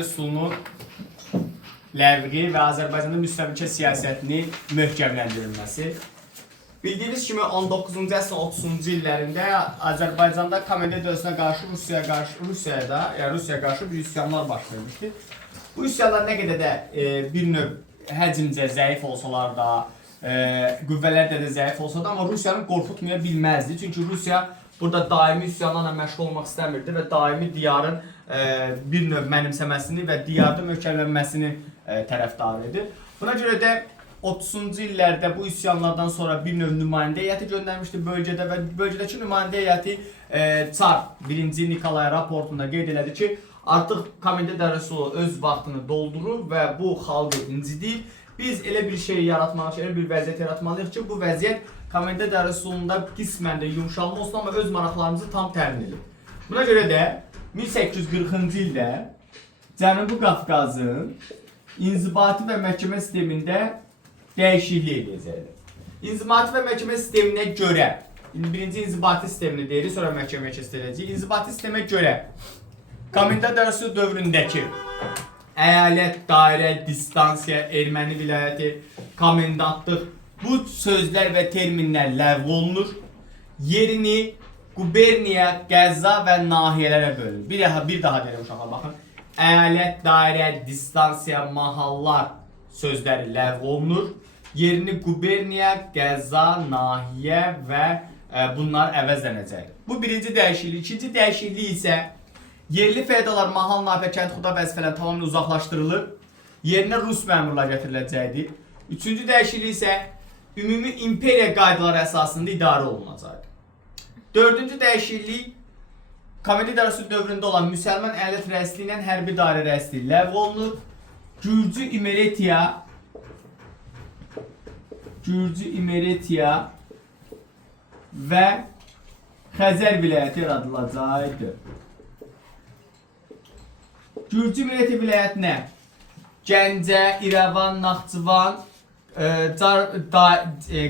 Üsulunun ləğvi və Azərbaycanda müstəmləkə siyasətini möhkəmləndirilməsi. Bildiyiniz kimi 19-cu əsrin 30-cu illərində Azərbaycanda Komendant dövlətinə qarşı Rusiyaya qarşı bir üsyanlar baş vermişdi. Bu üsyanlar nə qədər də bir növ həcmcə zəif olsalar da, qüvvələr də zəif olsa da, amma Rusiyanı qorxutmaya bilməzdi. Çünki Rusiya burada daimi üsyanlarla məşğul olmaq istəmirdi və daimi diyarın bir növ mənimsəməsini və diyarda möhkəmlənməsini tərəfdarı idi. Buna görə də 30-cu illərdə bu üsyanlardan sonra bir növ nümayəndə heyəti göndərmişdi bölgədə və bölgədəki nümayəndə heyəti Çar 1-ci Nikolay raportunda qeyd elədi ki, artıq Komendant Rusulu öz vaxtını doldurur və bu xalqı incidir. Biz elə bir şey yaratmalıyıq, elə bir vəziyyət yaratmalıyıq ki, bu vəziyyət Komendant Rusulunda qismən də yumşalma olsun, amma öz maraqlarımızı tam təmin edir. Buna görə də 1840-cı ildə Cənubi Qafqazın inzibati və məhkəmə sistemində dəyişiklik edəcəkdir. İnzibati və məhkəmə sisteminə görə, birinci inzibati sistemini deyirik, sonra məhkəməyə keçiriləcək. İnzibati sistemə görə Komendant Rusul dövründəki əyalət, dairə, distansiya, erməni vilayəti, komendantlıq bu sözlər və terminlər ləğv olunur. Yerini quberniya, qəza və nahiyələrə bölünür. Bir daha deyirəm uşaqlar, baxın. Əyalət, dairə, distansiya, mahallar sözləri ləğv olunur. Yerini quberniya, qəza, nahiyə və bunlar əvəzlənəcəkdir. Bu birinci dəyişiklik. İkinci dəyişiklik isə yerli feodallar, mahal, nahiyə, kənd xuda vəzifələri tamamilə uzaqlaşdırılır. Yerinə Rus məmurlar gətiriləcəkdir. Üçüncü dəyişiklik isə ümumi imperiya qaydaları əsasında idarə olunacaqdır. Dördüncü dəyişiklik Komendant Rusul dövründə olan müsəlman əyalət rəisliyi ilə hərbi dairə rəisliyi ləğv olunur. Gürcü İmeretiya və Xəzər vilayəti yaradılacaqdır. Gürcü İmeretiya vilayətinə Gəncə, İrəvan, Naxçıvan,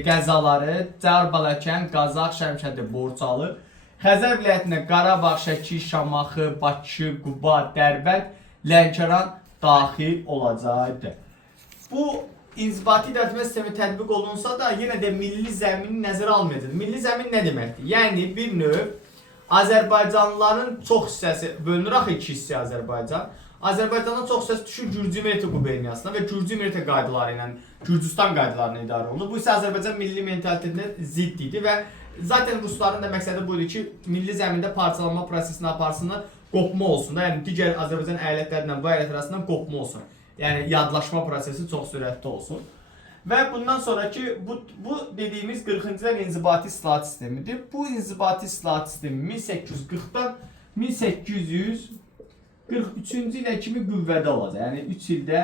Qəzaları, Carbalakan, Qazax, Şəmkəndi, Borçalı, Xəzər vilayətinə Qarabağ, Şəki, Şamaxı, Bakı, Quba, Dərbənd, Lənkəran daxil olacaqdır. Bu inzibati idarəetmə sistemi tətbiq olunsa da yenə də milli zəmini nəzərə almayacaq. Milli zəmin nə deməkdir? Yəni bir növ Azərbaycanlıların çox hissəsi bölünür axı iki hissəyə Azərbaycan. Azərbaycandan çox hissəsi düşür Gürcü İmeretiya quberniyasına və Gürcü İmeretiya qaydaları ilə Gürcüstan qaydalarına idarə olunur. Bu isə Azərbaycan milli mentalitetinə zidd idi və zaten Rusların da məqsədi bu idi ki, milli zəmində parçalanma prosesini aparsınlar, qopma olsun da, yəni digər Azərbaycan əyalətlərindən bu əyalət arasından qopma olsun. Yəni yadlaşma prosesi çox sürətli olsun. Və bundan sonraki bu dediyimiz 40-cı ilin inzibati islahat sistemidir. Bu inzibati islahat sistemi 1840-dan 1843-cü ilə kimi qüvvədə olacaq. Yəni 3 ildə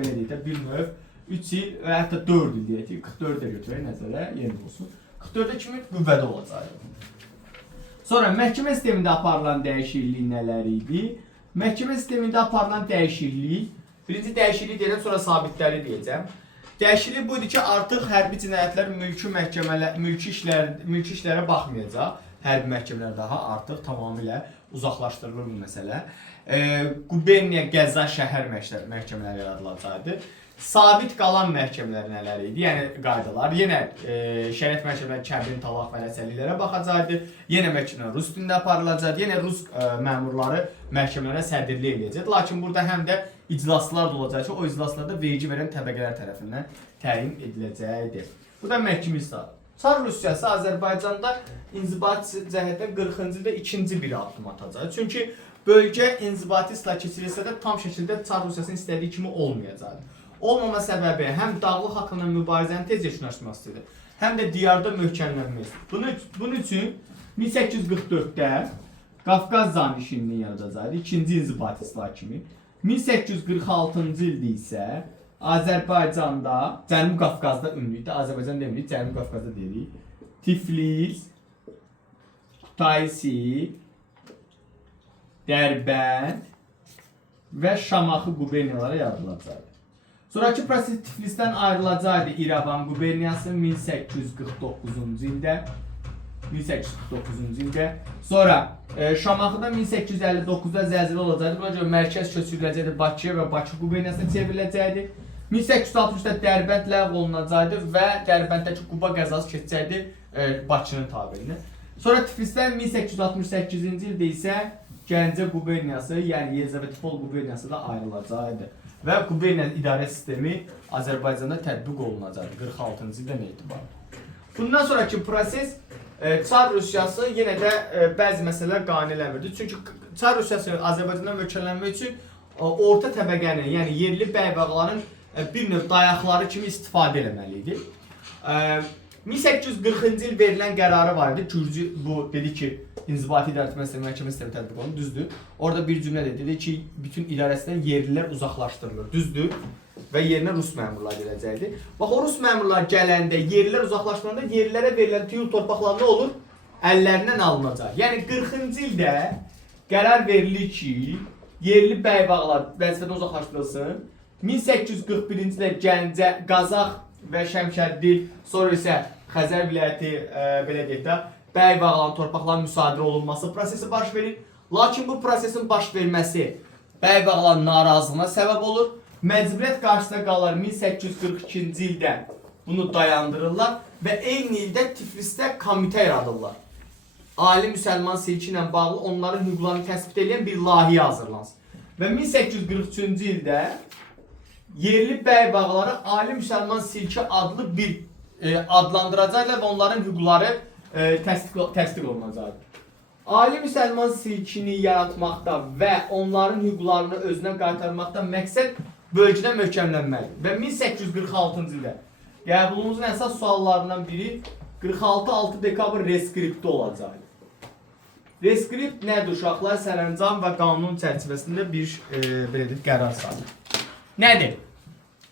belə deyək də bir növ 3 il və hətta 4 il deyək ki, 44 də götürək nəzərə, yeni olsun. 44-də kimi qüvvədə olacaq. Sonra məhkəmə sistemində aparılan dəyişiklik nələr idi? Məhkəmə sistemində aparılan dəyişiklik, birinci dəyişiklik deyirəm, sonra sabitləri deyəcəm. Dəyişiklik bu idi ki, artıq hərbi cinayətlər mülki işlərə baxmayacaq. Hərbi məhkəmələr daha artıq tamamilə uzaqlaşdırılır bu məsələ. Quberniya, Qəza, şəhər məhkəmələri yaradılacaqdır. Sabit qalan məhkəmələr nələr idi? Yəni qaydalar. Yenə şəriət məhkəmələri kəbin, talaq və rəsəliklərə baxacaqdır. Yenə məhkəmələr Rus dilində aparılacaq. Yenə Rus məmurları məhkəmələrə sədrlik edəcək. Lakin burada həm də iclaslar da olacaq ki, o iclaslarda vergi verən təbəqələr tərəfindən təyin ediləcəkdir. Bu da məhkəmə islahatı. Çar Rusiyası Azərbaycanda inzibati cəhətdən 40-cı ildə ikinci bir addım atacaq. Çünki bölgə inzibati islahat keçirilsə də tam şəkildə Çar Rusiyasının istədiyi kimi olmayacaq. Olmama səbəbi həm dağlıq haqqında mübarizəni tez yekunlaşdırmaq istədi, həm də diyarda möhkəmlənmək istədi. Bunun üçün 1844-də Qafqaz zanişinliyi yaradacaqdı, ikinci inzibati islahat kimi. 1846-cı ildə isə Azərbaycanda, Cənubi Qafqazda ümumlikdə, Azərbaycan demirik, Cənubi Qafqazda deyirik, Tiflis, Kutaisi, Dərbənd və Şamaxı quberniyaları yaradılacaqdı. Sonraki proses Tiflisdən ayrılacaqdı İrəvan quberniyası 1849-cu ildə. 1849-cu ildə. Sonra Şamaxıda 1859-da zəlzələ olacaqdı. Buna görə mərkəz köçürüləcəkdi Bakıya və Bakı quberniyasına çevriləcəkdi. 1860-da Dərbənd ləğv olunacaqdı və Dərbəndəki Quba qəzası keçəcəkdi Bakının tabeliyinə. Sonra Tiflisdən 1868-ci ildə isə Gəncə quberniyası, yəni Yelizavetpol quberniyası da ayrılacaqdı. Və quberniya idarə sistemi Azərbaycanda tətbiq olunacaqdı 46-cı ildən etibarən. Bundan sonraki proses Çar Rusiyası yenə də bəzi məsələlər qane eləmirdi. Çünki Çar Rusiyası Azərbaycandan möhkəmlənmək üçün orta təbəqənin, yəni yerli bəybağların bir növ dayaqları kimi istifadə eləməli idi. 1840-cı il verilən qərarı var idi. Gürcü bu dedi ki, İnzibati İdarə Məhkəmə sistemi tətbiq olunur, düzdür. Orada bir cümlə dedi ki, bütün idarəsindən yerlilər uzaqlaşdırılır, düzdür. Və yerinə Rus məmurlar gələcəkdi. Bax, o Rus məmurlar gələndə, yerlilər uzaqlaşdırılanda yerlilərə verilən tüyül torpaqlar nə olur? Əllərindən alınacaq. Yəni 40-cı ildə qərar verilir ki, yerli bəybağlar vəzifədən uzaqlaşdırılsın. 1841-ci ildə Gəncə, Qazax və Şəmkərdil, sonra isə Xəzər vilayəti belə deyək də bəybağların, torpaqların müsadirə olunması prosesi baş verir. Lakin bu prosesin baş verməsi bəybağların narazılığına səbəb olur. Məcburiyyət qarşısında qalır 1842-ci ildə bunu dayandırırlar və eyni ildə Tiflisdə komitə yaradırlar. Ali müsəlman silki ilə bağlı onların hüquqlarını təsbit edən bir layihə hazırlansın. Və 1843-cü ildə yerli bəybağları Ali müsəlman silki adlı bir adlandıracaqlar və onların hüquqları təsdiq olunacaqdır. Ali müsəlman silkini yaratmaqda və onların hüquqlarını özünə qaytarmaqda məqsəd bölgədə möhkəmlənməlidir. Və 1846-cı ildə qəbulumuzun əsas suallarından biri 46-6 dekabr reskripti olacaqdır. Reskript nədir uşaqlar? Sərəncam və qanun çərçivəsində bir qərar sayılır. Nədir?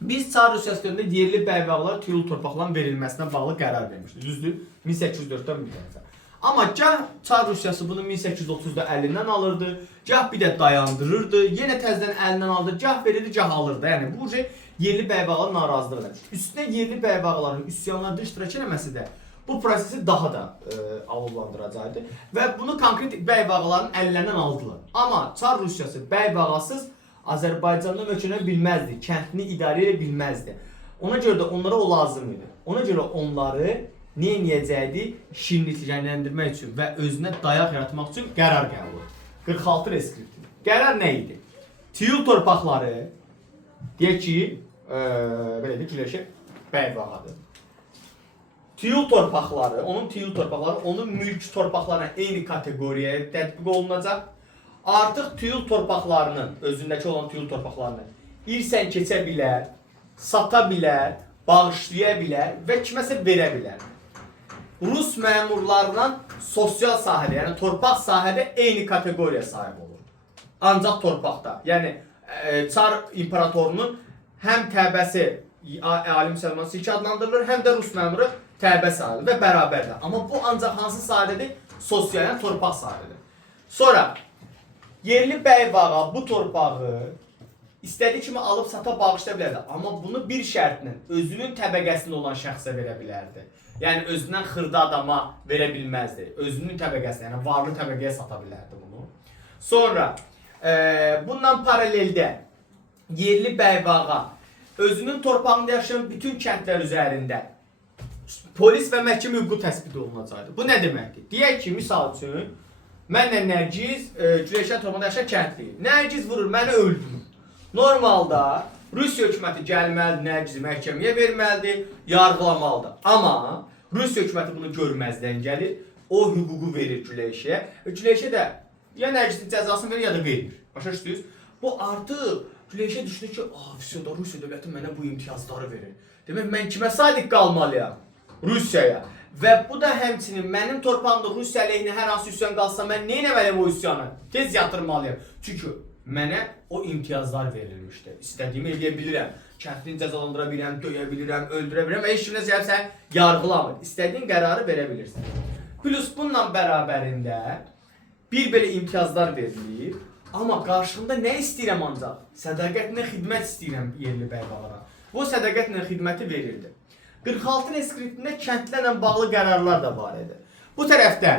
Biz Çar Rusiyası dövründə yerli bəybağlar tüyül torpaqların verilməsinə bağlı qərar vermişdik. Düzdür? 1804-dən müddətdə. Amma gah Çar Rusiyası bunu 1830-da əlindən alırdı, gah bir də dayandırırdı, yenə təzədən əlindən alırdı, gah verirdi, gah alırdı. Yəni bu yerli bəybağlar narazılıq edir. Üstünə yerli bəybağların üsyanlarda iştirak etməsi də bu prosesi daha da alovlandıracaqdı və bunu konkret bəybağların əllərindən aldılar. Amma Çar Rusiyası bəybağasız Azərbaycanda möhkəmlənə bilməzdi, kəndini idarə edə bilməzdi. Ona görə də onlara o lazım idi. Ona görə onları nə edəcəkdi? Şirinlikləndirmək üçün və özünə dayaq yaratmaq üçün qərar qəbul etdi. 46 reskripti. Qərar nə idi? Tüyül torpaqları, deyək ki, belə deyək, güləşə bəybağadır. Tüyül torpaqları, onun mülk torpaqlarına eyni kateqoriyaya tətbiq olunacaq. Artıq tüyül torpaqlarının, özündəki olan tüyül torpaqlarını irsən keçə bilər, sata bilər, bağışlaya bilər və kiməsə verə bilər. Rus məmurlarla sosial sahədə, yəni torpaq sahədə eyni kateqoriya sahib olur. Ancaq torpaqda, yəni Çar imperatorunun həm təbəsi Ali müsəlman silki adlandırılır, həm də Rus məmuru təbə sahədir və bərabərdir. Amma bu ancaq hansı sahədədir? Sosial, yəni torpaq sahədir. Sonra yerli bəybağa bu torpağı istədiyi kimi alıb sata bağışlaya bilərdi. Amma bunu bir şərtlə özünün təbəqəsində olan şəxsə verə bilərdi. Yəni özündən xırda adama verə bilməzdi. Özünün təbəqəsinə, yəni varlı təbəqəyə sata bilərdi bunu. Sonra bundan paraleldə yerli bəybağa özünün torpağında yaşayan bütün kəndlər üzərində polis və məhkəmə hüququ təsbit olunacaqdı. Bu nə deməkdir? Deyək ki, misal üçün mənlə Nərgiz Güləşən torpağında yaşayan kəndliyik. Nərgiz vurur, məni öldürür. Normalda Rusiya hökuməti gəlməlidir, Nərgizi məhkəməyə verməlidir, yargılamalıdır. Amma Rusiya hökuməti bunu görməzdən gəlir, o hüququ verir Güləşəyə. Güləşə də ya Nərgizin cəzasını verir, ya da vermir. Başa düşdünüz? Bu artıq Güləşə düşünür ki, Rusiya dövləti mənə bu imtiyazları verir. Demək, mən kimə sadiq qalmalıyam? Rusiyaya. Və bu da həmçinin mənim torpağımda Rusiya əleyhinə hər hansı üsyan qalsa, mən nə etməliyəm o üsyanı? Tez yatırmalıyam. Çünki mənə o imtiyazlar verilmişdir. İstədiyimi eləyə bilirəm. Kəndini cəzalandıra bilirəm, döyə bilirəm, öldürə bilirəm və heç kimə gəlsə yargılamır. İstədiyin qərarı verə bilirsən. Plus bununla bərabərində bir belə imtiyazlar verilir. Amma qarşılığında nə istəyirəm ancaq? Sədaqətlə xidmət istəyirəm yerli bəybağlara. Bu sədaqətlə xidməti verildi. 46 reskriptində kəndlərlə bağlı qərarlar da var idi. Bu tərəfdə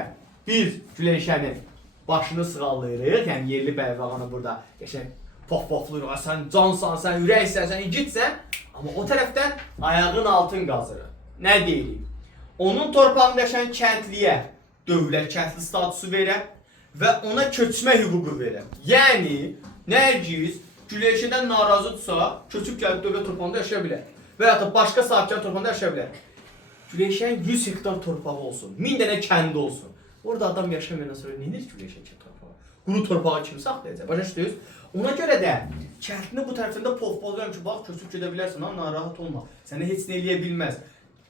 biz Güləşənin başını sığallayırıq, yəni yerli bəlvağanı burada qəşəng pof-pofluyuruq, sən cansan, sən ürəksən, sən igidsən, amma o tərəfdən ayağın altın qazırıq. Nə deyirik? Onun torpağında yaşayan kəndliyə dövlət kəndli statusu verər və ona köçmə hüququ verər. Yəni, Nərgiz Güləşədən narazıdırsa, köçüb gəlib dövlət torpağında yaşaya bilər və ya da başqa sahibkar torpağında yaşaya bilər. Güləşənin 100 hektar torpağı olsun, 1000 dənə kəndi olsun. Orada adam yaşamayandan sonra neynir Güləşən torpağı? Quru torpağı kimi saxlayacaq, başa düşdünüz? Ona görə də kəndini bu tərəfində pof-pozlayam ki, bax, köçüb gedə bilərsən, ha, narahat olma. Sənə heç nə eləyə bilməz.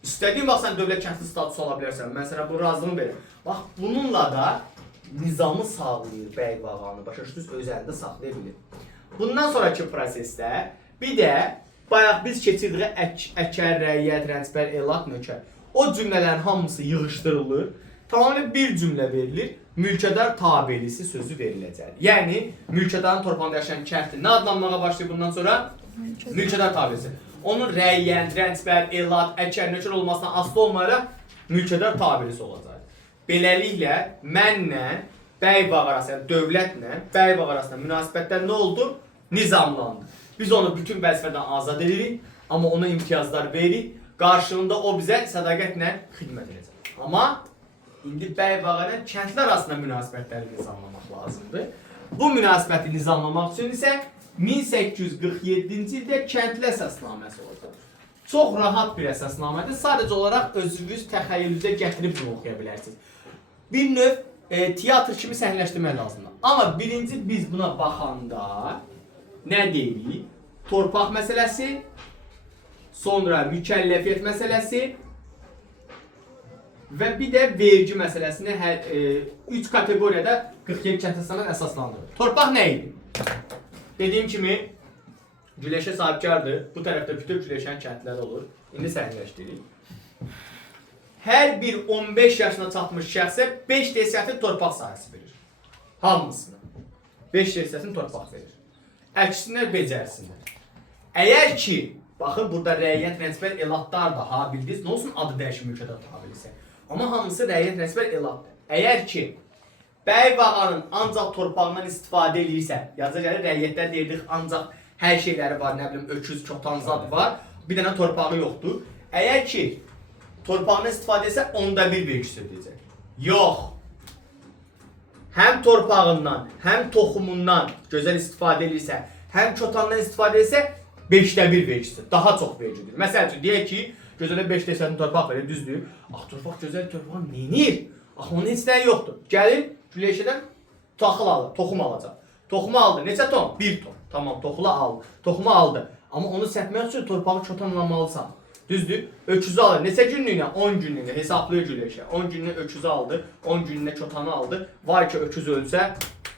İstədiyin vaxt sən dövlət kəndli statusu ala bilərsən, mən sənə bu razılığını verirəm. Bax, bununla da nizamı sağlayır bəyvağanı, başa düşdünüz, öz əlində saxlaya bilir. Bundan sonraki prosesdə bir də bayaq biz keçirdik əkər, rəiyyət, rəncbər, elat, nökər. O cümlələrin hamısı yığışdırılır, tamamilə bir cümlə verilir, mülkədar tabelisi sözü veriləcək. Yəni, mülkədarın torpağında yaşayan kəndli nə adlanmağa başlayır bundan sonra? Mülkədar tabelisi. Onun rəiyyət, rəncbər, elat, əkər, nökər olmasına asılı olmayaraq mülkədar tabelisi olacaq. Beləliklə, mənlə bəyvaq arasında, yəni dövlətlə bəyvaq arasında münasibətlər nə oldu? Nizamlandı. Biz onu bütün vəzifədən azad edirik, amma ona imtiyazlar veririk. Qarşılığında o bizə sədaqətlə xidmət edəcək. Amma indi bəyvaq ilə kəndlər arasında münasibətləri nizamlamaq lazımdır. Bu münasibəti nizamlamaq üçün isə 1847-ci ildə kəndli əsasnaməsi oldu. Çox rahat bir əsasnamədir. Sadəcə olaraq özünüz təxəyyülünüzə gətirib bunu oxuya bilərsiniz. Bir növ teatr kimi səhnələşdirmək lazımdır. Amma birinci biz buna baxanda nə deyirik? Torpaq məsələsi, sonra mükəlləfiyyət məsələsi və bir də vergi məsələsini 3 kateqoriyada 47 kənd əsasnaməsi əsaslandırır. Torpaq nə idi? Dediyim kimi, Güləşə sahibkardır. Bu tərəfdə bütün Güləşən kəndləri olur. İndi səhnələşdiririk. Hər bir 15 yaşına çatmış şəxsə 5 desiatın torpaq sahəsi verir. Hamısına. 5 desiatın torpaq verir. Əksinlər becərsinlər. Əgər ki, baxın burada rəiyyət, rəncbər, elatlar da ha bildiniz, nə olsun adı dəyişir mülkədar tabelisi. Amma hamısı rəiyyət, rəncbər, elatdır. Əgər ki, bəyvağanın ancaq torpağından istifadə edirsə, yazıca gəlir, rəiyyətlər deyirdik, ancaq hər şeyləri var, nə bilim, öküz, çotan zad var, bir dənə torpağı yoxdur. Əgər ki, torpağından istifadə etsə, onda bir vergisi ödəyəcək. Yox. Həm torpağından, həm toxumundan gözəl istifadə edirsə, həm çotandan istifadə etsə, 5də 1 vergisi, daha çox vergidir. Məsəl üçün, deyək ki, gözələ 5 desətin torpaq verir, düzdür. Torpaq gözəl torpağı neynir? Onun heç nəyi yoxdur. Gəlir, Güləşədən taxıl alır, toxum alacaq. Toxumu aldı, neçə ton? 1 ton. Tamam, toxumu aldı. Amma onu sətmək üçün torpağı çotanlamalısan. Düzdür? Öküzü alır. Neçə günlüyünə? 10 günlüyünə hesablayır Güləşə. 10 günlüyünə öküzü aldı, 10 günlüyünə çotanı aldı. Vay ki, öküz ölsə,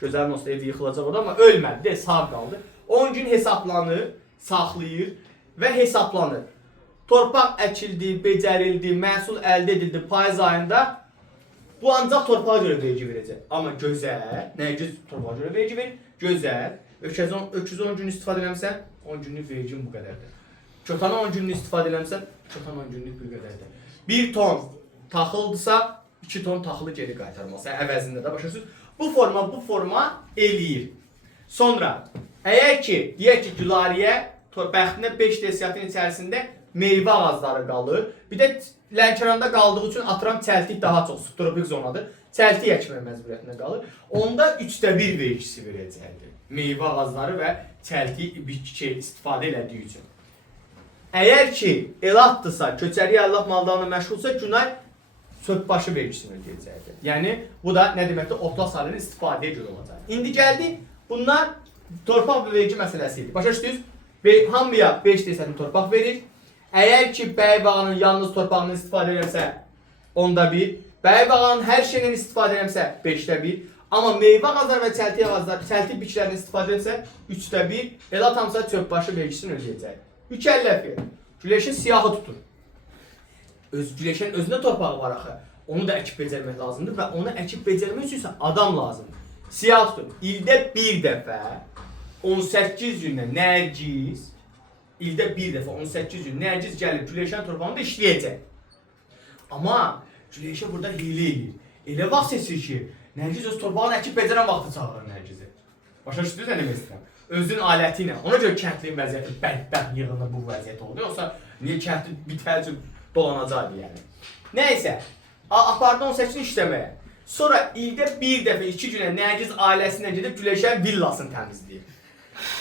gözəlin olsa evi yıxılacaq orada, amma ölmədi, sağ qaldı. 10 gün hesablanır, saxlayır və hesablanır. Torpaq əkildi, becərildi, məhsul əldə edildi payız ayında. Bu ancaq torpağa görə vergi verəcək. Amma gözəl, nəyə torpağa görə vergi verir? Gözəl. Öküzü 10 gün istifadə eləmsən, 10 günlük vergin bu qədərdir. Çotanı 10 günlük istifadə eləmsən, çotan 10 günlük bir qədərdir. 1 ton taxıldısa, 2 ton taxılı geri qaytarmalısan, əvəzində də başa düşürsünüz. Bu forma eləyir. Sonra, əgər ki, deyək ki, Gülariyə bəxtinə 5 desiatın içərisində meyvə ağacları qalır. Bir də Lənkəranda qaldığı üçün atıram çəltik daha çox, subtropik zonadır. Çəltik əkmək məcburiyyətində qalır. Onda 3də 1 vergisi verəcəkdir. Meyvə ağacları və çəltik istifadə elədiyi üçün. Əgər ki, elatdırsa, köçəri əllah mallarına məşğulsa, günay söhbaşı vergisini ödəyəcəkdir. Yəni, bu da nə deməkdir? Otlaq sahələrinin istifadəyə görə olacaq. İndi gəldik, bunlar torpaq və vergi məsələsi idi. Başa düşdünüz? Hamıya 5 desətin torpaq verir. Əgər ki, bəyvağanın yalnız torpağını istifadə edəmsə, 10da 1. Bəyvağanın hər şeyindən istifadə edəmsə, 5də 1. Amma meyvə ağacları və çəltik bitkilərini istifadə edəmsə, 3də 1. Elat hamısa çöpbaşı vergisini ödəyəcək. Mükəlləfiyyət. Güləşin siyahı tutur. Güləşin özündə torpağı var axı. Onu da əkib becərmək lazımdır və onu əkib becərmək üçün isə adam lazımdır. Siyah tutur. İldə bir dəfə 18 gündə Nərgiz, ildə bir dəfə 18 gün Nərgiz gəlib Güləşən torpağında işləyəcək. Amma Güləşə burada hiylə edir. Elə vaxt seçir ki, Nərgiz öz torpağını əkib becərən vaxtı çağırır Nərgizi. Başa düşdünüz nə demək istəyirəm? Özünün aləti ilə. Ona görə kəndlinin vəziyyəti bərk yığılır bu vəziyyət oldu. Yoxsa niyə kəndli bitərcə dolanacaqdı yəni. Nəysə, apardı 18-ni işləməyə. Sonra ildə bir dəfə 2 günə Nərgiz ailəsindən gedib Güləşən villasını təmizləyir.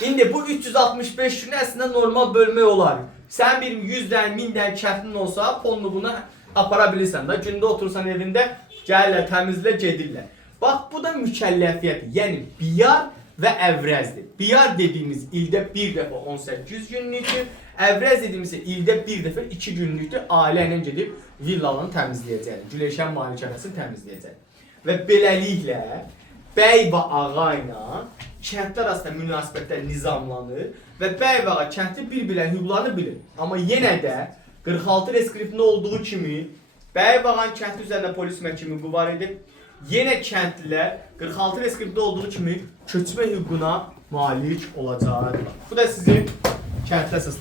İndi bu 365 günü əslində normal bölmək olar. Sən bir 100-dən, 1000-dən kəndlin olsa, fonunu buna apara bilirsən də. Gündə otursan evində, gəlirlər, təmizlə, gedirlər. Bax, bu da mükəlləfiyyətdir. Yəni, biyar və əvrəzdir. Biyar dediyimiz ildə bir dəfə 18 günlükdür. Əvrəz dediyimiz ildə bir dəfə 2 günlükdür. Ailə ilə gedib villanı təmizləyəcək. Güləşən malikanəsini təmizləyəcək. Və beləliklə, bəy və ağa ilə kəndlər arasında münasibətlər nizamlanır və bəy və ağa kəndli bir-birlərin hüquqlarını bilir. Amma yenə də 46 reskriptində olduğu kimi bəy və ağanın kəndli üzərində polis məhkəmi var edib. Yenə kəndlilər 46 reskriptdə olduğu kimi köçmə hüququna malik olacaqlar. Bu da sizin kəndli əsas